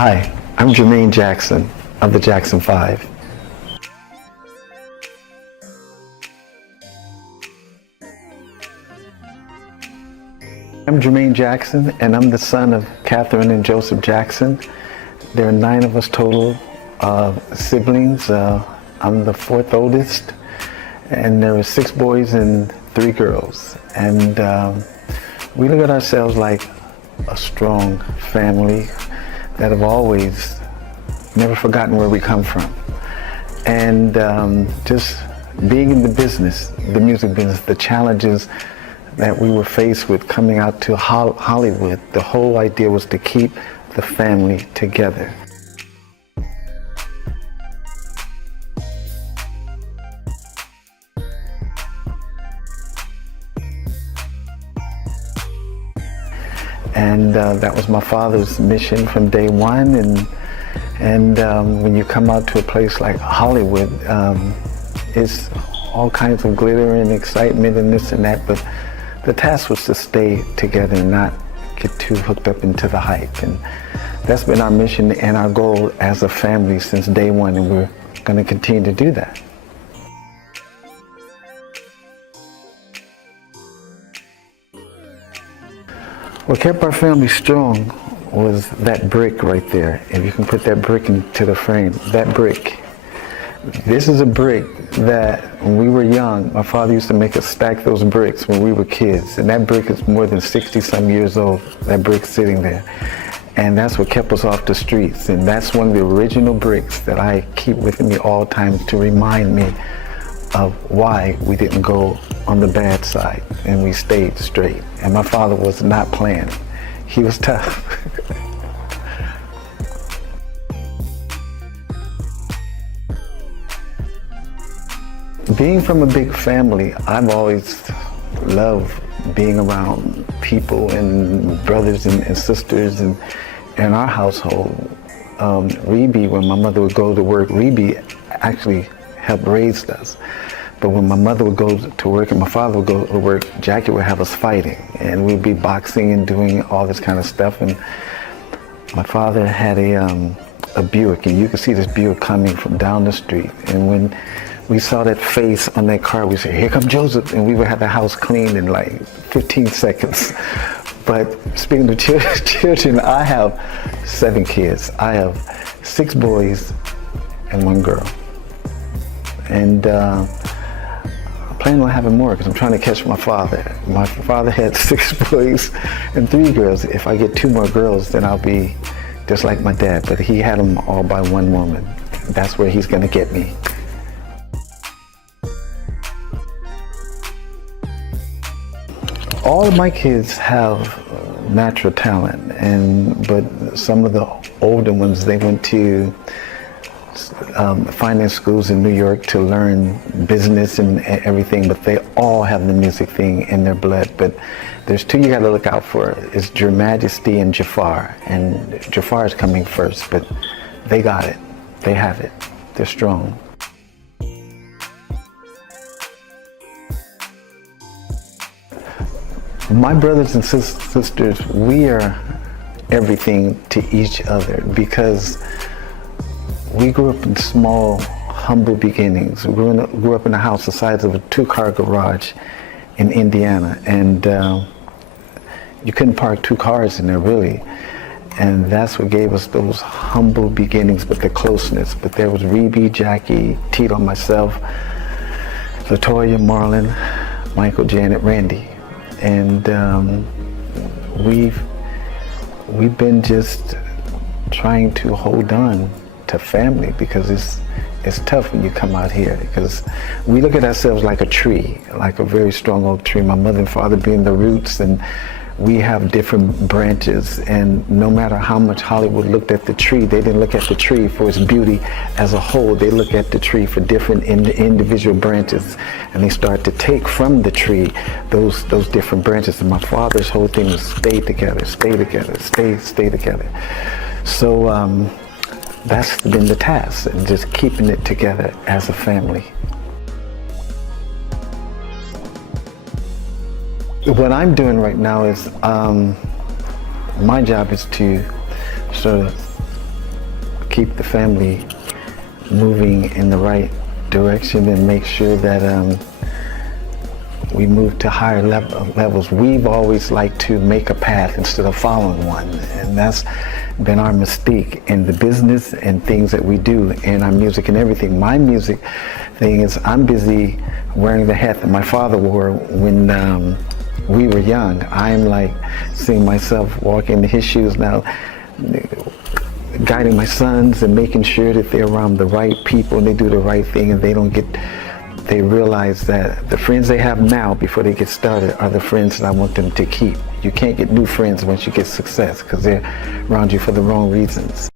Hi, I'm Jermaine Jackson of the Jackson 5. I'm Jermaine Jackson, and I'm the son of Catherine and Joseph Jackson. There are 9 of us total siblings. I'm the 4th oldest, and there were 6 boys and 3 girls. And we look at ourselves like a strong family that have always never forgotten where we come from. And just being in the business, the music business, the challenges that we were faced with coming out to Hollywood, the whole idea was to keep the family together. And that was my father's mission from day one. And when you come out to a place like Hollywood, it's all kinds of glitter and excitement and this and that, but the task was to stay together and not get too hooked up into the hype. And that's been our mission and our goal as a family since day one, and we're going to continue to do that. What kept our family strong was that brick right there. If you can put that brick into the frame, that brick. This is a brick that when we were young, my father used to make us stack those bricks when we were kids. And that brick is more than 60-some years old, that brick sitting there. And that's what kept us off the streets. And that's one of the original bricks that I keep with me all times to remind me of why we didn't go on the bad side and we stayed straight. And my father was not playing. He was tough. Being from a big family, I've always loved being around people and brothers and sisters. And in our household, Rebe, when my mother would go to work, Rebe actually helped raise us. But when my mother would go to work and my father would go to work, Jackie would have us fighting. And we'd be boxing and doing all this kind of stuff. And my father had a Buick, and you could see this Buick coming from down the street. And when we saw that face on that car, we said, "Here comes Joseph," and we would have the house cleaned in like 15 seconds. But speaking of children, I have 7 kids. I have 6 boys and 1 girl. And I plan on having more because I'm trying to catch my father. My father had 6 boys and 3 girls. If I get 2 more girls, then I'll be just like my dad. But he had them all by 1 woman. That's where he's going to get me. All of my kids have natural talent, but some of the older ones, they went to finance schools in New York to learn business and everything, but they all have the music thing in their blood. But there's 2 you got to look out for. It's Your Majesty and Jafar, and Jafar is coming first, but they got it. They have it. They're strong. My brothers and sisters, we are everything to each other because we grew up in small, humble beginnings. We grew up in a house the size of a 2-car garage in Indiana, and you couldn't park 2 cars in there, really. And that's what gave us those humble beginnings, but the closeness. But there was Rebe, Jackie, Tito, myself, Latoya, Marlon, Michael, Janet, Randy. And we've been just trying to hold on to family because it's tough when you come out here, because we look at ourselves like a tree, like a very strong old tree, my mother and father being the roots, and we have different branches. And no matter how much Hollywood looked at the tree, they didn't look at the tree for its beauty as a whole. They look at the tree for different individual branches, and they start to take from the tree those different branches. And my father's whole thing was stay together, stay together, stay together. So that's been the task, and just keeping it together as a family. What I'm doing right now is my job is to sort of keep the family moving in the right direction and make sure that we move to higher levels. We've always liked to make a path instead of following one, and that's been our mystique in the business and things that we do in our music and everything. My music thing is I'm busy wearing the hat that my father wore when we were young. I'm like seeing myself walk in his shoes now, guiding my sons and making sure that they're around the right people and they do the right thing, and they realize that the friends they have now before they get started are the friends that I want them to keep. You can't get new friends once you get success because they're around you for the wrong reasons.